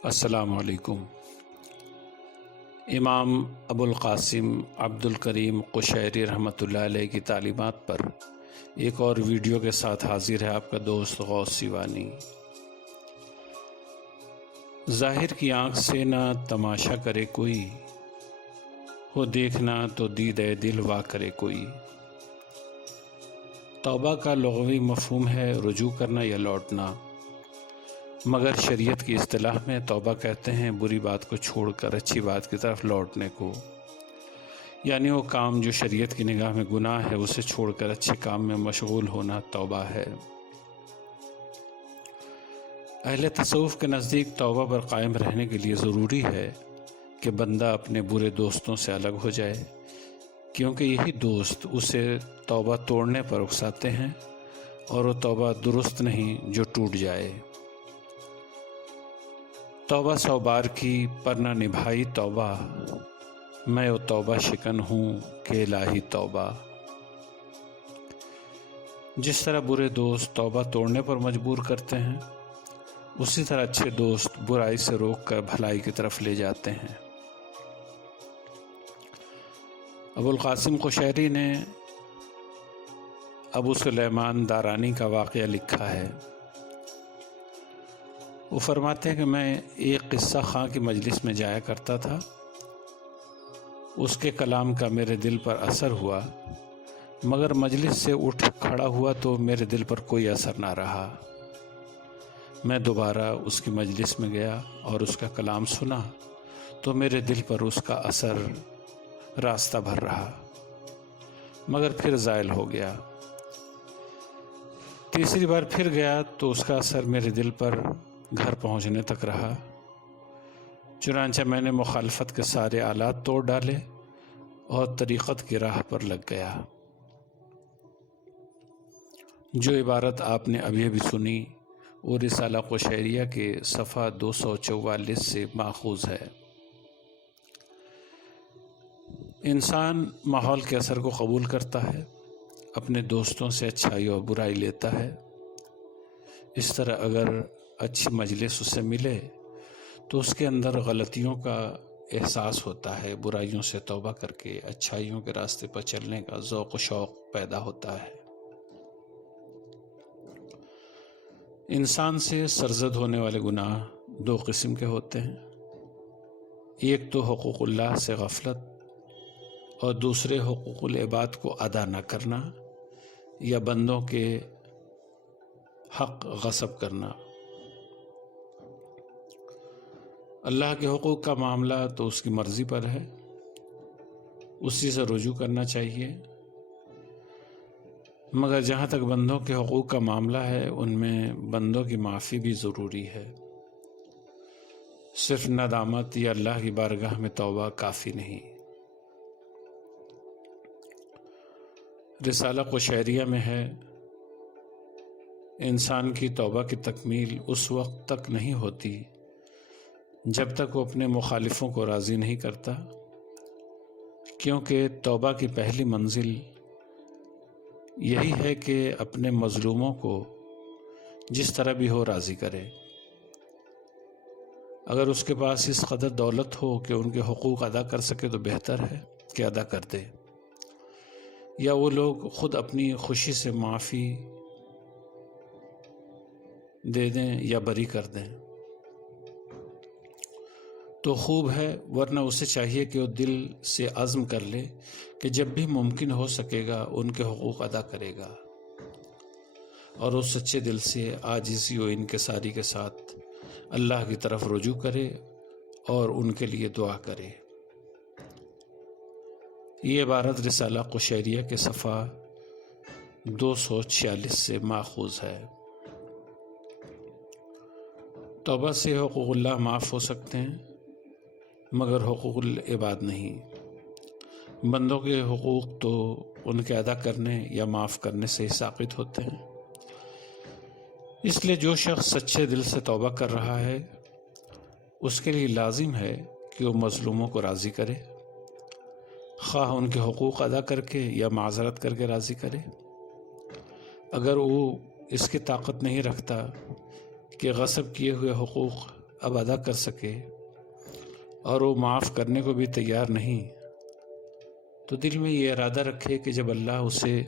السلام علیکم۔ امام ابو القاسم عبد الکریم قشیری رحمۃ اللہ علیہ کی تعلیمات پر ایک اور ویڈیو کے ساتھ حاضر ہے آپ کا دوست غوث سیوانی۔ ظاہر کی آنکھ سے نہ تماشا کرے کوئی، ہو دیکھنا تو دید دل وا کرے کوئی۔ توبہ کا لغوی مفہوم ہے رجوع کرنا یا لوٹنا، مگر شریعت کی اصطلاح میں توبہ کہتے ہیں بری بات کو چھوڑ کر اچھی بات کی طرف لوٹنے کو، یعنی وہ کام جو شریعت کی نگاہ میں گناہ ہے اسے چھوڑ کر اچھے کام میں مشغول ہونا توبہ ہے۔ اہل تصوف کے نزدیک توبہ پر قائم رہنے کے لیے ضروری ہے کہ بندہ اپنے برے دوستوں سے الگ ہو جائے، کیونکہ یہی دوست اسے توبہ توڑنے پر اکساتے ہیں، اور وہ توبہ درست نہیں جو ٹوٹ جائے۔ توبہ 100 بار کی پر نہ نبھائی توبہ، میں وہ توبہ شکن ہوں کہ الہی توبہ۔ جس طرح برے دوست توبہ توڑنے پر مجبور کرتے ہیں، اسی طرح اچھے دوست برائی سے روک کر بھلائی کی طرف لے جاتے ہیں۔ ابو القاسم قشیری نے ابو سلیمان دارانی کا واقعہ لکھا ہے۔ وہ فرماتے ہیں کہ میں ایک قصہ خواں کی مجلس میں جایا کرتا تھا، اس کے کلام کا میرے دل پر اثر ہوا، مگر مجلس سے اٹھ کھڑا ہوا تو میرے دل پر کوئی اثر نہ رہا۔ میں دوبارہ اس کی مجلس میں گیا اور اس کا کلام سنا تو میرے دل پر اس کا اثر راستہ بھر رہا، مگر پھر زائل ہو گیا۔ تیسری بار پھر گیا تو اس کا اثر میرے دل پر گھر پہنچنے تک رہا۔ چنانچہ میں نے مخالفت کے سارے آلات توڑ ڈالے اور طریقت کی راہ پر لگ گیا۔ جو عبارت آپ نے ابھی ابھی سنی وہ رسالہ قشیریہ کے صفحہ 244 سے ماخوذ ہے۔ انسان ماحول کے اثر کو قبول کرتا ہے، اپنے دوستوں سے اچھائی اور برائی لیتا ہے۔ اس طرح اگر اچھی مجلس اسے ملے تو اس کے اندر غلطیوں کا احساس ہوتا ہے، برائیوں سے توبہ کر کے اچھائیوں کے راستے پر چلنے کا ذوق و شوق پیدا ہوتا ہے۔ انسان سے سرزد ہونے والے گناہ 2 قسم کے ہوتے ہیں، ایک تو حقوق اللہ سے غفلت اور دوسرے حقوق العباد کو ادا نہ کرنا یا بندوں کے حق غصب کرنا۔ اللہ کے حقوق کا معاملہ تو اس کی مرضی پر ہے، اسی سے رجوع کرنا چاہیے، مگر جہاں تک بندوں کے حقوق کا معاملہ ہے ان میں بندوں کی معافی بھی ضروری ہے۔ صرف ندامت یا اللہ کی بارگاہ میں توبہ کافی نہیں۔ رسالہ قشیریہ میں ہے، انسان کی توبہ کی تکمیل اس وقت تک نہیں ہوتی جب تک وہ اپنے مخالفوں کو راضی نہیں کرتا، کیونکہ توبہ کی پہلی منزل یہی ہے کہ اپنے مظلوموں کو جس طرح بھی ہو راضی کرے۔ اگر اس کے پاس اس قدر دولت ہو کہ ان کے حقوق ادا کر سکے تو بہتر ہے کہ ادا کر دے، یا وہ لوگ خود اپنی خوشی سے معافی دے دیں یا بری کر دیں تو خوب ہے، ورنہ اسے چاہیے کہ وہ دل سے عزم کر لے کہ جب بھی ممکن ہو سکے گا ان کے حقوق ادا کرے گا، اور اس سچے دل سے عاجزی و انکساری کے ساتھ اللہ کی طرف رجوع کرے اور ان کے لیے دعا کرے۔ یہ عبارت رسالہ قشیریہ کے صفحہ 246 سے ماخوذ ہے۔ توبہ سے حقوق اللہ معاف ہو سکتے ہیں، مگر حقوق العباد نہیں۔ بندوں کے حقوق تو ان کے ادا کرنے یا معاف کرنے سے ہی ثابت ہوتے ہیں۔ اس لیے جو شخص سچے دل سے توبہ کر رہا ہے اس کے لیے لازم ہے کہ وہ مظلوموں کو راضی کرے، خواہ ان کے حقوق ادا کر کے یا معذرت کر کے راضی کرے۔ اگر وہ اس کی طاقت نہیں رکھتا کہ غصب کیے ہوئے حقوق اب ادا کر سکے اور وہ معاف کرنے کو بھی تیار نہیں، تو دل میں یہ ارادہ رکھے کہ جب اللہ اسے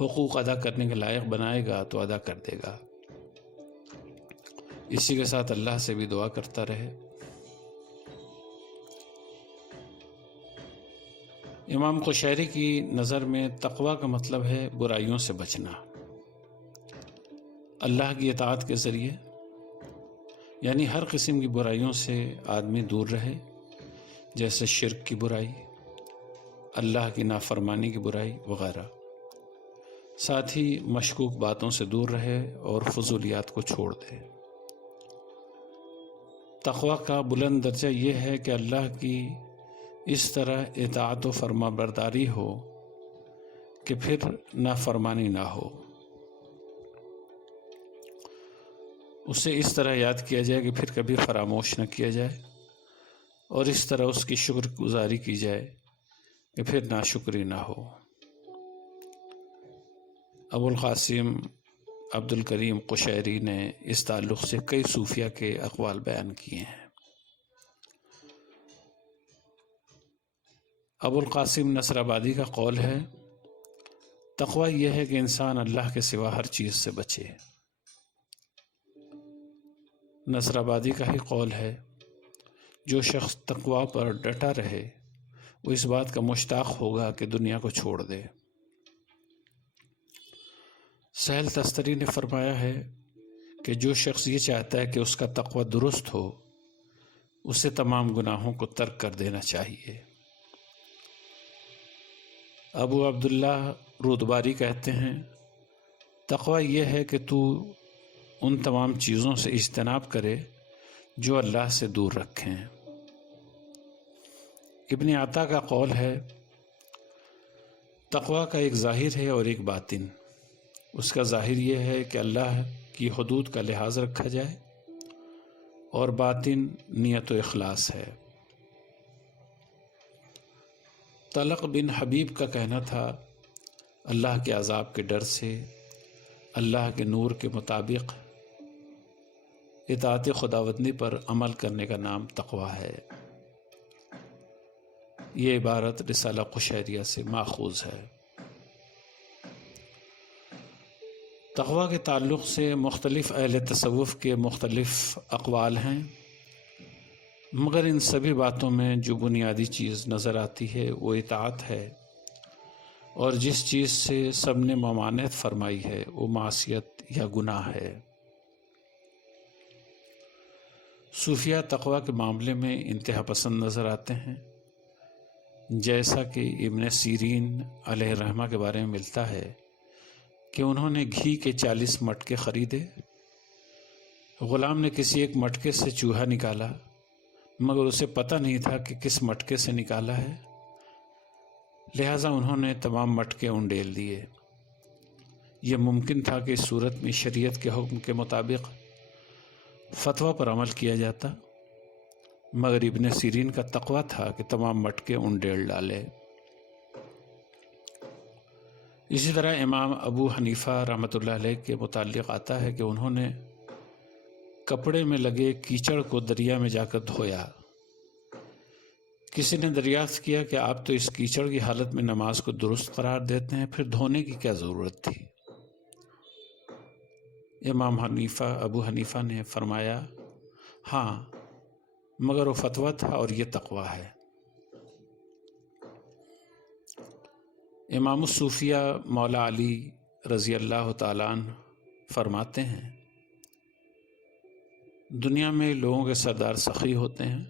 حقوق ادا کرنے کے لائق بنائے گا تو ادا کر دے گا۔ اسی کے ساتھ اللہ سے بھی دعا کرتا رہے۔ امام قشیری کی نظر میں تقویٰ کا مطلب ہے برائیوں سے بچنا، اللہ کی اطاعت کے ذریعے، یعنی ہر قسم کی برائیوں سے آدمی دور رہے، جیسے شرک کی برائی، اللہ کی نافرمانی کی برائی وغیرہ۔ ساتھ ہی مشکوک باتوں سے دور رہے اور فضولیات کو چھوڑ دے۔ تقویٰ کا بلند درجہ یہ ہے کہ اللہ کی اس طرح اطاعت و فرما برداری ہو کہ پھر نافرمانی نہ ہو، اسے اس طرح یاد کیا جائے کہ پھر کبھی فراموش نہ کیا جائے، اور اس طرح اس کی شکر گزاری کی جائے کہ پھر ناشکری نہ ہو۔ ابو القاسم عبد الکریم قشیری نے اس تعلق سے کئی صوفیہ کے اقوال بیان کیے ہیں۔ ابو القاسم نصر آبادی کا قول ہے، تقویٰ یہ ہے کہ انسان اللہ کے سوا ہر چیز سے بچے۔ نصر آبادی کا ہی قول ہے، جو شخص تقویٰ پر ڈٹا رہے وہ اس بات کا مشتاق ہوگا کہ دنیا کو چھوڑ دے۔ سہل تستری نے فرمایا ہے کہ جو شخص یہ چاہتا ہے کہ اس کا تقویٰ درست ہو، اسے تمام گناہوں کو ترک کر دینا چاہیے۔ ابو عبداللہ رودباری کہتے ہیں، تقویٰ یہ ہے کہ تو ان تمام چیزوں سے اجتناب کرے جو اللہ سے دور رکھیں۔ ابن عطا کا قول ہے، تقویٰ کا ایک ظاہر ہے اور ایک باطن۔ اس کا ظاہر یہ ہے کہ اللہ کی حدود کا لحاظ رکھا جائے، اور باطن نیت و اخلاص ہے۔ طلق بن حبیب کا کہنا تھا، اللہ کے عذاب کے ڈر سے اللہ کے نور کے مطابق اطاعت خداوندی پر عمل کرنے کا نام تقویٰ ہے۔ یہ عبارت رسالہ قشیریہ سے ماخوذ ہے۔ تقویٰ کے تعلق سے مختلف اہل تصوف کے مختلف اقوال ہیں، مگر ان سبھی باتوں میں جو بنیادی چیز نظر آتی ہے وہ اطاعت ہے، اور جس چیز سے سب نے ممانعت فرمائی ہے وہ معصیت یا گناہ ہے۔ صوفیہ تقویٰ کے معاملے میں انتہا پسند نظر آتے ہیں، جیسا کہ ابن سیرین علیہ الرحمہ کے بارے میں ملتا ہے کہ انہوں نے گھی کے 40 مٹکے خریدے۔ غلام نے کسی ایک مٹکے سے چوہا نکالا، مگر اسے پتہ نہیں تھا کہ کس مٹکے سے نکالا ہے، لہٰذا انہوں نے تمام مٹکے انڈیل دیے۔ یہ ممکن تھا کہ اس صورت میں شریعت کے حکم کے مطابق فتویٰ پر عمل کیا جاتا، مگر ابن سیرین کا تقویٰ تھا کہ تمام مٹکے انڈیل ڈالے۔ اسی طرح امام ابو حنیفہ رحمۃ اللہ علیہ کے متعلق آتا ہے کہ انہوں نے کپڑے میں لگے کیچڑ کو دریا میں جا کر دھویا۔ کسی نے دریافت کیا کہ آپ تو اس کیچڑ کی حالت میں نماز کو درست قرار دیتے ہیں، پھر دھونے کی کیا ضرورت تھی؟ امام ابو حنیفہ نے فرمایا، ہاں، مگر وہ فتویٰ تھا اور یہ تقویٰ ہے۔ امام الصوفیہ مولا علی رضی اللہ تعالیٰ عنہ فرماتے ہیں، دنیا میں لوگوں کے سردار سخی ہوتے ہیں،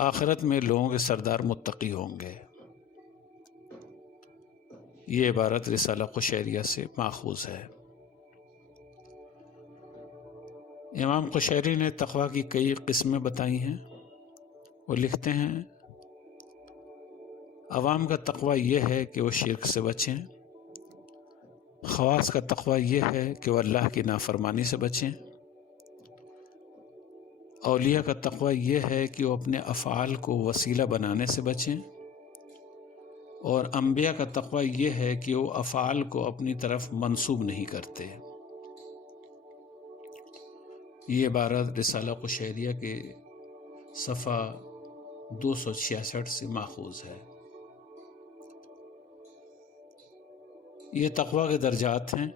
آخرت میں لوگوں کے سردار متقی ہوں گے۔ یہ عبارت رسالہ قشیریہ سے ماخوذ ہے۔ امام قشیری نے تقویٰ کی کئی قسمیں بتائی ہیں۔ وہ لکھتے ہیں، عوام کا تقویٰ یہ ہے کہ وہ شرک سے بچیں، خواص کا تقویٰ یہ ہے کہ وہ اللہ کی نافرمانی سے بچیں، اولیاء کا تقویٰ یہ ہے کہ وہ اپنے افعال کو وسیلہ بنانے سے بچیں، اور انبیاء کا تقویٰ یہ ہے کہ وہ افعال کو اپنی طرف منسوب نہیں کرتے۔ یہ عبارت رسالہ قشیریہ کے صفحہ 266 سے ماخوذ ہے۔ یہ تقویٰ کے درجات ہیں۔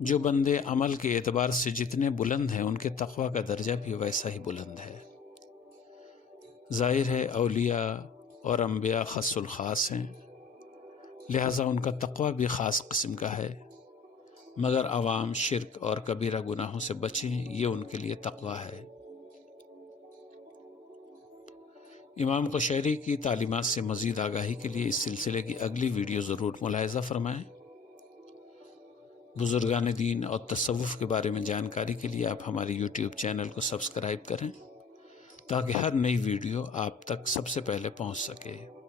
جو بندے عمل کے اعتبار سے جتنے بلند ہیں ان کے تقویٰ کا درجہ بھی ویسا ہی بلند ہے۔ ظاہر ہے اولیاء اور انبیاء خاص الخاص ہیں، لہٰذا ان کا تقویٰ بھی خاص قسم کا ہے، مگر عوام شرک اور کبیرہ گناہوں سے بچیں، یہ ان کے لیے تقویٰ ہے۔ امام قشیری کی تعلیمات سے مزید آگاہی کے لیے اس سلسلے کی اگلی ویڈیو ضرور ملاحظہ فرمائیں۔ بزرگان دین اور تصوف کے بارے میں جانکاری کے لیے آپ ہمارے یوٹیوب چینل کو سبسکرائب کریں تاکہ ہر نئی ویڈیو آپ تک سب سے پہلے پہنچ سکے۔